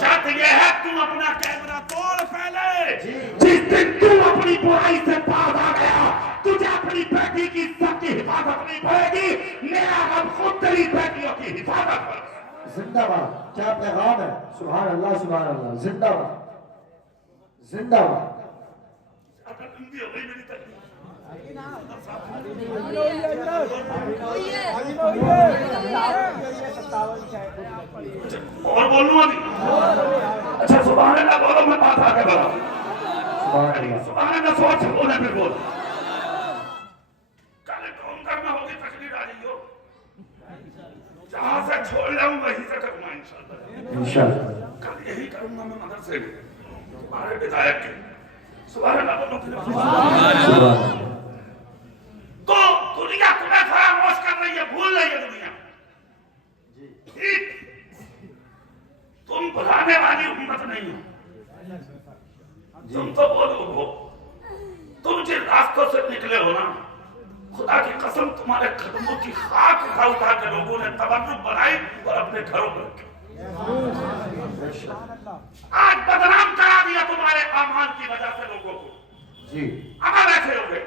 شرط یہ ہے تم اپنا کیمرہ توڑ پہلے. جس دن تم اپنی برائی سے باز آ گیا تجھے اپنی بیٹی کی عزت کی حفاظت نہیں پڑے گی. میرا غم خود تیری بیٹیوں کی حفاظت پر. زندہ باد. کیا پیغام ہے. سبحان اللہ سبحان اللہ. زندہ باد زندہ باد. اور بولوں ابھی. اچھا سبحان اللہ بولو. میں بات آگے بڑھا. سبحان اللہ سوچ سے بولے پھر بول. کل قوم کرنا ہوگی تقریر آ رہی ہو. جہاں سے چھوڑ جاؤں وہیں سے کروں گا انشاءاللہ. کل یہی کروں گا میں مدرسے میں تمہارے بدایت کے. سبحان اللہ بولو. تو دنیا تمہیں فراموش کر رہی ہے. بھول رہی ہے دنیا. ٹھیک تم بلانے والی امت نہیں ہو. تم تو وہ لوگ ہو. تم جن راستوں سے نکلے ہو نا خدا کی قسم تمہارے قدموں کی خاک اٹھا اٹھا کے لوگوں نے تبرک بنائی اور اپنے گھروں میں رکھی. آج بدنام کرا دیا تمہارے اعمال کی وجہ سے لوگوں کو. اب ایسے ہو گئے.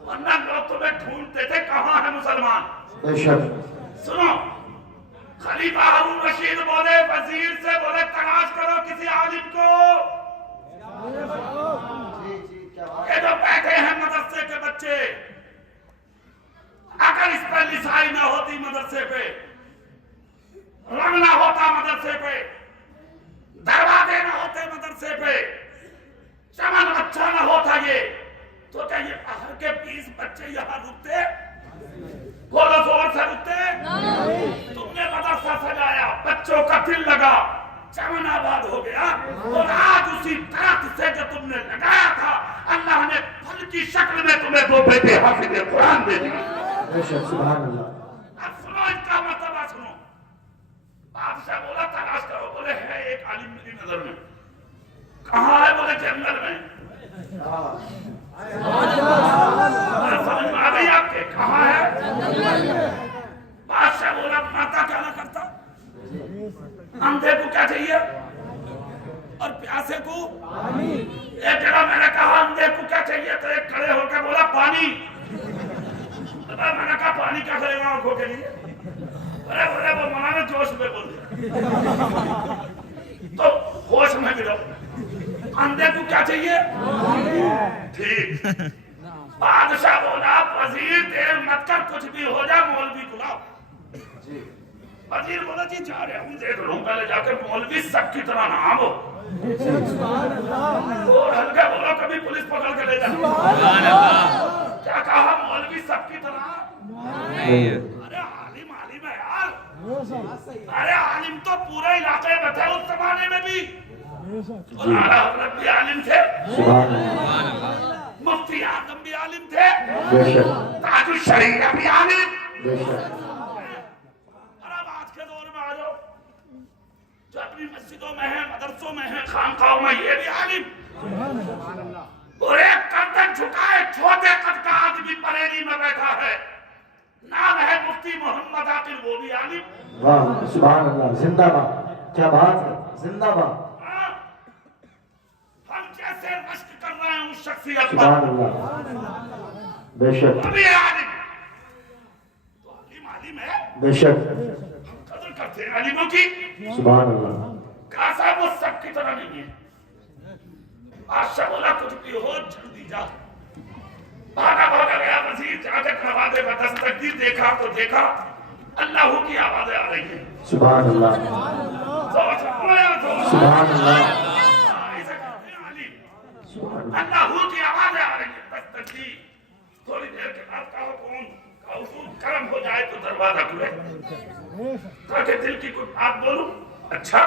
ورنہ لوگ تمہیں ڈھونڈتے تھے کہاں ہے مسلمان. سنو خلیفہ ہارون رشید بولے وزیر سے بولے تلاش کرو کسی عالم کو. یہ جو بیٹھے ہیں مدرسے کے بچے اگر اس پر لسائی نہ ہوتی مدرسے پہ رنگ نہ ہوتا مدرسے پہ دروازے نہ ہوتے مدرسے پہ چمن اچھا نہ ہوتا یہ تو کیا یہ باہر کے 20 بچے یہاں رکتے. بولو زور سے رکتے. تم نے مدرسہ سجایا بچوں کا دل لگا چمن آباد ہو گیا. اور آج اسی درخت سے جو تم نے لگایا تھا اللہ نے پھل کی شکل میں تمہیں 2 بیٹے حافظ قرآن دے دیے. سبحان اللہ. اب سنو اس کا مرتبہ سنو. بادشاہ بولا تلاش کرو. بولے ہے ایک عالم میری نظر میں. کہاں ہے. بولے جنگل میں. سمجھ میں آ گئی آپ کے کہاں ہے. بادشاہ بولا ماتا کیا نہ کرتا. اندھے کو کیا چاہیے اور پیاسے کو. ایک جگہ میں نے کہا اندھے کو کیا چاہیے تو ایک کھڑے ہو کے بولا پانی. میں نے کہا پانی کیا کرے گا آنکھوں کے لیے. ارے بولے وہ مولانا جوش میں بول دیا تو ہوش میں گرو. اندھے کو کیا چاہیے. ٹھیک. بادشاہ بولا وزیر دیر مت کر کچھ بھی ہو جائے مولوی بلاؤ. وزیر بولا جی جا رہے ہوں دیکھ لوں پہلے جا کے مولوی سب کی طرح نام ہو. اور ہلکا بولا کبھی پولیس پکڑ کے لے جا. کیا کہا مولوی سب کی طرح. ارے عالم عالم ہے یار. ارے عالم تو پورے علاقے میں تھے اس زمانے میں بھی. اعلیٰ حضرت بھی عالم تھے. مفتی اعظم بھی عالم تھے. تاج الشریعہ بھی عالم. اور اب آج کے دور میں آ جاؤ جو اپنی مسجدوں میں ہیں مدرسوں میں ہیں خانقاہوں میں یہ بھی عالم. اور ایک گردن جھکائے چھوٹے قد کا آدمی بریلی میں بیٹھا ہے نام ہے مفتی محمد عاقل وہ بھی عالم. واہ سبحان اللہ. زندہ باد. کیا بات ہے. زندہ باد. ہم کیسے رشک کر رہے ہیں اس شخصیت سبحان پر. اللہ. بے شک ابھی عالم تو عالم عالم ہے. بے شک. ہم قدر کرتے ہیں عالموں کی. سبحان اللہ. کہا صاحب وہ سب کی طرح نہیں ہے. بادشاہ بولا کچھ بھی ہو جلدی جا. بھاگا بھاگا گیا وزیر جا کے دروازے پر دستک دی. دیکھا تو دیکھا اللہ کی آوازیں آ رہی ہیں. سبحان اللہ. سبحان اللہ. اللہ کی آوازیں آ رہی ہیں. دستک دی. تھوڑی دیر کے بعد کہا کون. کہا حضور کرم ہو جائے تو دروازہ کھلے. کہا کہ دل کی کوئی بات بولوں. اچھا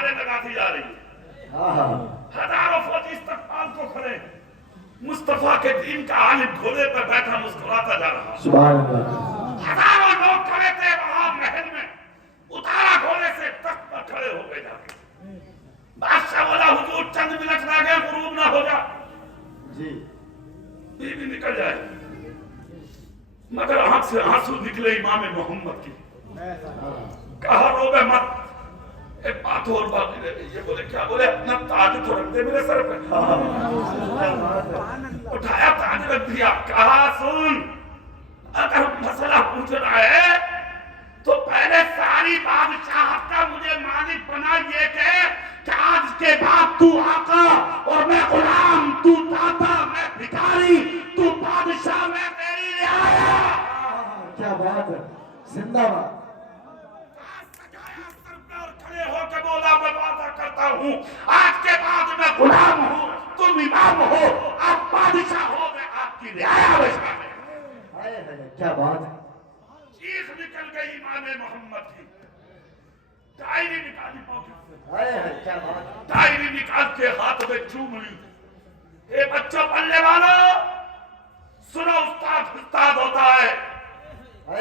نعرے لگاتی جا رہی ہے، ہزاروں فوجی استقبال کو کھڑے، مصطفیٰ کے دین کا عالم گھوڑے پہ بیٹھا مسکراتا جا رہا، سبحان اللہ، ہزاروں لوگ کھڑے تھے وہاں محل میں، اتارا گھوڑے سے تخت پر کھڑے ہو گئے جا کے، بادشاہ بولا حضور چند منٹ رہ گئے غروب نہ ہو جا، جی بیوی نکل جائے، مگر آنکھ سے آنسو نکلے امام محمد کی، کہا روبے مت، ایک بات اور باقی رہ گئی، یہ بولے کیا؟ بولے اپنا تاج تو رکھ دے میرے سر پہ، اٹھایا تاج رکھ دیا، کہا سن اگر مسئلہ پوچھنا ہے تو پہلے ساری بادشاہت کا مجھے مالک بنا، یہ کہ آج کے بعد تو آقا اور میں غلام، تو داتا میں بھکاری، تو بادشاہ میں تیری رعایا، کیا بات ہے، زندہ باد، کھڑے ہو کے بولا میں وعدہ کرتا ہوں آج کے بعد میں غلام ہوں، تم امام ہو، آپ بادشاہ ہو، میں آپ کی رعایا میں شامل ہوں۔ کیا بات ہے، چیخ نکل گئی امام محمد کی، ڈائری نکالی پاکٹ سے، کیا بات ہے، ڈائری نکال کے ہاتھ میں چوم لی، اے بچوں پڑھنے والوں سنو، استاد استاد ہوتا ہے،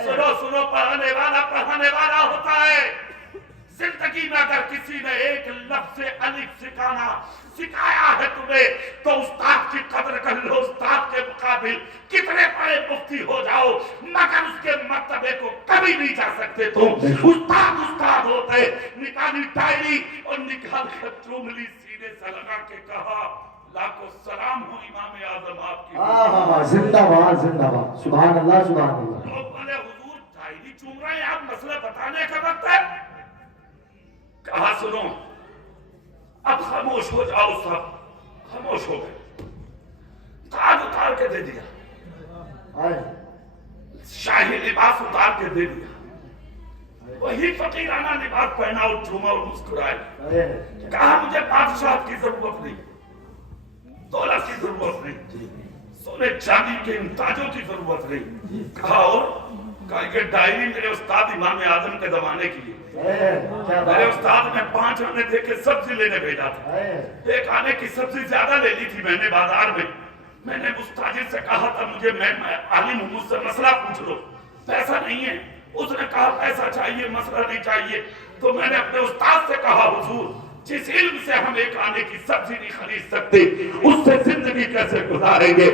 سنو سنو، پڑھانے والا ہوتا ہے، زندگی میں اگر کسی نے ایک لفظ الف سکھایا ہے تمہیں تو استاد کی قدر کر لو، استاد کے مقابل کتنے بڑے مفتی ہو جاؤ مگر اس کے مرتبے کو کبھی نہیں جا سکتے تم، استاد ہوتے۔ نکالی ڈائری اور نکال کر چوم لی، سینے سے لگا کے کہا لاکھوں سلام ہو امام اعظم آپ کی، زندہ باد، زندہ باد، سبحان اللہ، سبحان اللہ۔ لوگ بولے حضور ڈائری چوم رہے ہیں، آپ مسئلہ بتانے کا وقت ہے، کہا سنو اب خاموش ہو جاؤ، سب خاموش ہو گئے، تاج اتار کے دے دیا، شاہی لباس اتار کے دے دیا، وہی فقیرانہ لباس پہنا اور چوما اور مسکرائے، کہا مجھے بادشاہ کی ضرورت نہیں، دولت کی ضرورت نہیں، سونے چاندی کے ان تاجوں کی ضرورت نہیں، کہا اور کہا کہ ڈائری میرے استاد امام اعظم کے زمانے کی ہے، میرے استاد نے 5 آنے دے کے سبزی لینے بھیجا تھا، ایک آنے کی سبزی زیادہ لے لی تھی میں نے بازار میں نے مستاجر سے کہا تھا مجھے، میں عالم ہوں، مجھ سے مسئلہ پوچھ لو، پیسہ نہیں ہے، اس نے کہا پیسہ چاہیے مسئلہ نہیں چاہیے، تو میں نے اپنے استاد سے کہا حضور جس علم سے ہم ایک آنے کی سبزی نہیں خرید سکتے اس سے زندگی کیسے گزاریں گے؟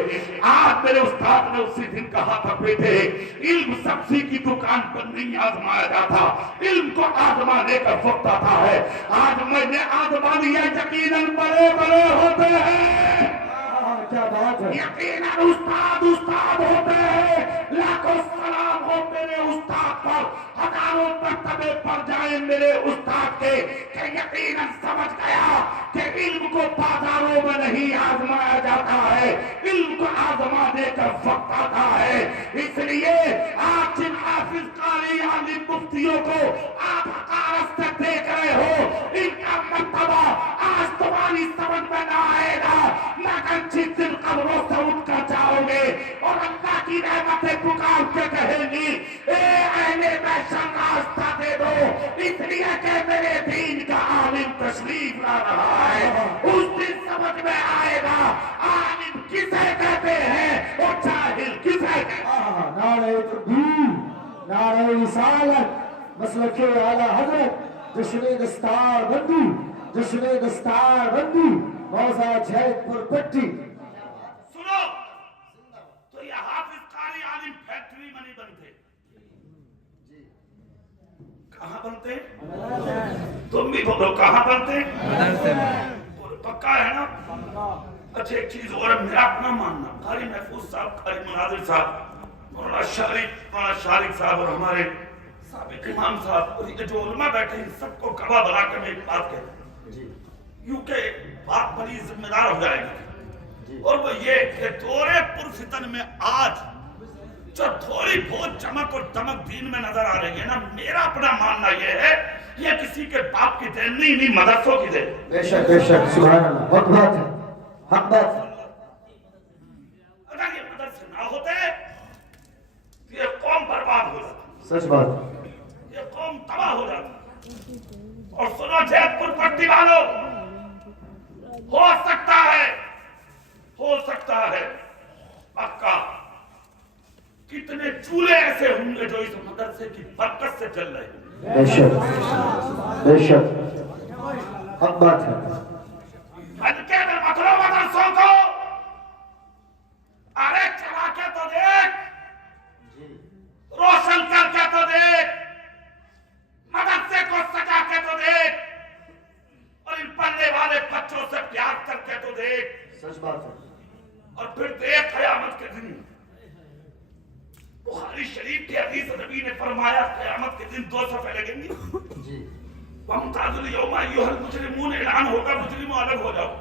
آج میرے استاد نے اسی دن کہا تھا بیٹے علم سبزی کی دکان پر نہیں آزمایا جاتا، علم کو آزمانے کا وقت آتا ہے، آج میں نے آزما لیا، یقیناً بڑے بڑے ہوتے ہیں، کیا بات ہے، یقیناً استاد ہوتے ہیں، لاکھوں سلام ہو میرے استاد پر، ہزاروں مرتبے پر جائیں میرے استاد کے، کہ یقیناً سمجھ گیا کہ علم کو بازاروں میں نہیں آزمایا جاتا ہے، علم کو آزمانے کا وقت آتا ہے، اس لیے آپ جن حافظ قاری عالم مفتیوں کو آپ حقارت سے دیکھ رہے ہو، ان کا مرتبہ آج تمہاری سمجھ میں نہ آئے گا مگر جس دن قبروں سے اٹھ کر جاؤ گے اور اللہ کی رحمتیں پکار کے کہیں گی اے اہل محشر راستہ دے دو، اس لیے کہ میرے دین کا عالم تشریف لا رہا ہے، اس دن سمجھ میں آئے گا عالم کسے کہتے ہیں اور جاہل کسے کہتے ہیں۔ نعرہ تکبیر، نعرہ رسالت، مسلک اعلیٰ حضرت، جشن دستار بندی، جشن دستار بندی، موزہ جیت پور پٹی۔ سنو تو یہ حافظ قاری عالم فیکٹری میں نہیں بنتے، کہاں بنتے؟ تم بھی بولو کہاں بنتے؟ پکا ہے نا؟ اچھا ایک چیز اور میرا اپنا ماننا، قاری محفوظ صاحب، قاری مناظر صاحب، مولانا شارق صاحب اور ہمارے سابق امام صاحب اور یہ جو علماء بیٹھے ہیں سب کو گواہ بنا کر میں ایک بات کہتا ہوں، یوں کہ بات بڑی ذمہ دار ہو جائے گی، اور وہ یہ کہ دور پرفتن میں آج جو تھوڑی بہت چمک اور دمک دین میں نظر آ رہی ہے نا، میرا اپنا ماننا یہ ہے یہ کسی کے باپ کی دین نہیں مدرسوں کی دین، بے شک بے شک، سبحان اللہ، حق بات ہے، حق بات ہے۔ اگر یہ مدرسے نہ ہوتے تو یہ قوم برباد ہو جاتی، سچ بات ہے، یہ قوم تباہ ہو جاتی، اور سنو سنو جیت پور پٹی والوں، ہو سکتا ہے پکا کتنے چولہے ایسے ہوں گے جو اس مدرسے کی برکت سے چل رہے ہیں۔ بے شک حق بات ہے۔ ہلکے میں پکڑو مدرسوں کو، ارے چلا کے تو دیکھ، روشن کر کے تو دیکھ، مدرسے کو سجا کے تو دیکھ، اور ان پڑھنے والے بچوں سے پیار کر کے تو دیکھ، سچ بات ہے۔ اور پھر دیکھ قیامت کے دن بخاری شریف کی حدیث نبی نے فرمایا قیامت کے دن 2 صفحے لگیں گے، وَامْتَازُوا الْيَوْمَ أَيُّهَا الْمُجْرِمُونَ اعلان ہوگا مجرموں الگ ہو جاؤ،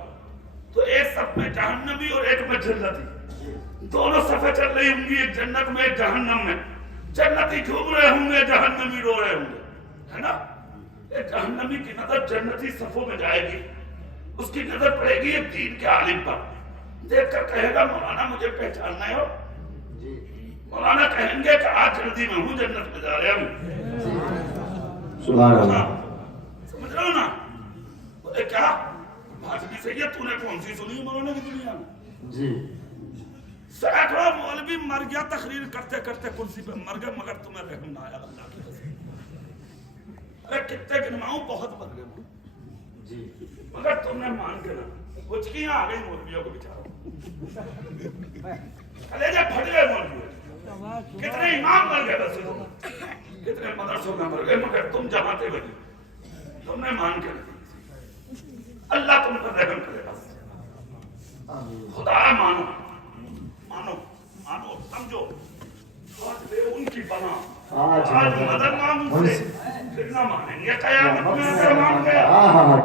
تو ایک صف میں جہنمی اور ایک میں جنتی، دونوں صفحے چل رہی ہوں گی، ایک جنت میں ایک جہنم میں، جنتی جھوم رہے ہوں گے، جہنمی رو رہے ہوں گے، ہے نا؟ ایک جہنمی کی نظر جنتی صفوں میں جائے گی، اس کی نظر پڑے گی ایک دین کے عالم پر، دیکھ کر کہے گا مولانا مجھے پہچاننا ہے ہو؟ مولانا کہیں گے کہ آج جلدی میں ہوں، جنت میں جا رہا ہوں۔ سبحان اللہ۔ سمجھ رہے ہو نا؟ بولے کیا بات بھی صحیح ہے، تو نے کون سی سنی مولانا کی دنیا میں؟ جی سینکڑوں مولوی مر گیا تقریر کرتے کرتے کرسی پہ مر گئے، مگر تمہیں رحم نہ آیا اللہ کی قسم۔ ارے کتنے گنواؤں، بہت مر گئے جی، مگر تم نے مان کے نہ کچھ آ گئی مولویوں کو بچاروں، کلیجے پھٹ گئے مولویوں، کتنے امام مر گئے، بس کتنے مدرسوں میں مر گئے، مگر تم جہاں تھے وہیں تم نے مان کے نہیں، اللہ تم پر رحم کرے بس۔ خدا مانو مانو مانو، سمجھو آج بے ان کی پناہ، آج مدد مانگ ان سے، پھر نہ مانیں گے قیامت میں اگر مان گیا۔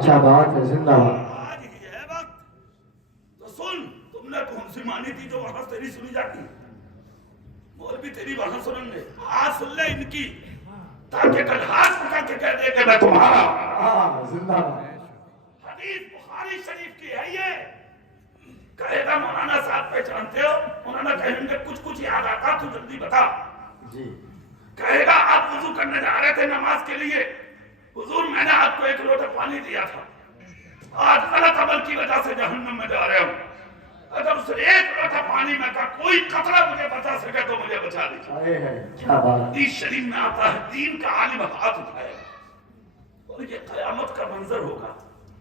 کیا بات ہے، زندہ باد۔ آج یہ ہے وقت، تو سن، تم نے کون سی مانی تھی جو وہاں تیری سنی جاتی، مولوی تیری وہاں سنن گے، آج سن لے ان کی، تاکہ کل ہاتھ پکڑ کے کہہ دے کہ میں تمہارا۔ زندہ باد۔ حدیث بخاری شریف کی ہے یہ، کہے گا مولانا صاحب پہچانتے ہو؟ مولانا کہیں گے کچھ یاد آتا تو جلدی بتا۔ جی کہے گا آپ وضو کرنے جا رہے تھے نماز کے لیے، حضور میں نے آپ کو 1 لوٹا پانی دیا تھا، آج غلط عمل کی وجہ سے جہنم میں جا رہے ہوں، اگر اس 1 لوٹا پانی میں کا کوئی قطرہ مجھے بچا سکے تو مجھے بچا دیجیے۔ کیا بات۔ حدیث شریف میں آتا ہے دین کا عالم ہاتھ اٹھائے اور یہ قیامت کا منظر ہوگا،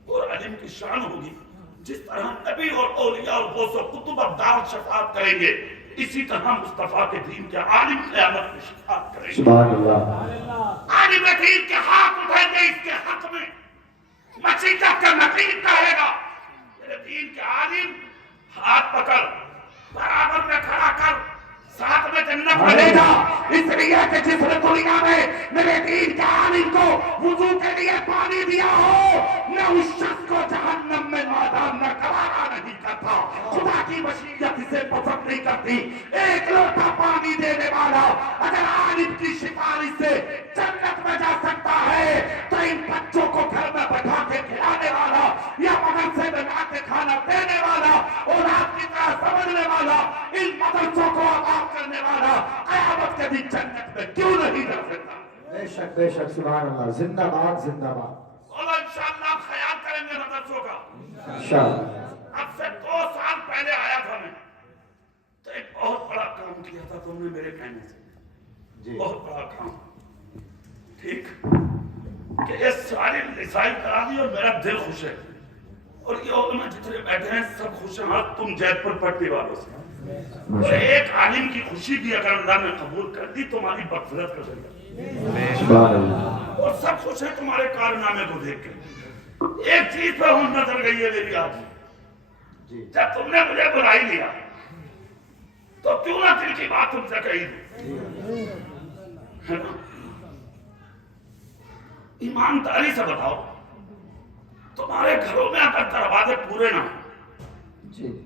اور علم کی شان ہوگی، جس طرح نبی اور اولیاء اور غوث و قطب ابدال شفاعت کریں گے، اسی طرح مصطفیٰ کے دین کے عالم قیامت میں شفاعت کریں گے۔ سبحان اللہ۔ عالم دین کے ہاتھ اٹھیں گے اس کے حق میں، مسیحیت کا نقیب کہے گا میرے دین کے عالم ہاتھ پکڑ، برابر میں کھڑا کر، ساتھ میں جنت میں لے جا، اس لیے کہ جس نے دنیا میں میرے دین کے عالم کو وضو کے لیے پانی دیا ہو، میں اس شخص کو جہنم میں مادام نہ گوارا نہیں کرتا، خدا کی مشیت اسے پسند نہیں کرتی۔ 1 لوٹا پانی دینے والا اگر عالم کی سفارش سے جنت میں جا سکتا ہے، تو ان بچوں کو گھر میں بٹھا کے کھلانے والا یا مدرسے میں لا کے کھانا دینے والا اور آپ کی طرح سمجھنے والا، ان مدرسوں کو آباد کرنے والا قیامت کے دن جنت میں کیوں نہیں جا سکتا؟ بے شک سبحان اللہ، زندہ باد زندہ باد۔ اور انشاءاللہ آپ خیال کریں گے مدرسوں کا۔ انشاءاللہ۔ اب سے 2 سال پہلے آیا تھا میں، تو ایک بہت بڑا کام کیا تھا تم نے میرے کہنے سے، بہت بڑا کام، ٹھیک کہ یہ ساری رسائی کرا دی اور میرا دل خوش ہے، اور یہ علماء جتنے بیٹھے ہیں سب خوش ہیں، تم جیت پور پٹی والوں سے، اور ایک عالم کی خوشی بھی اگر اللہ نے قبول کر دی تمہاری مغفرت کر دے گا، سبحان اللہ۔ اور سب خوش ہیں تمہارے کارنامے کو دیکھ کے۔ ایک چیز پہ ہوں نظر گئی ہے میری آج، جب تم نے مجھے بلا ہی لیا تو کیوں نہ دل کی بات تم سے کہی دوں، ہے نا؟ ایمانداری سے بتاؤ، تمہارے گھروں میں اگر دروازے پورے نہ ہوں،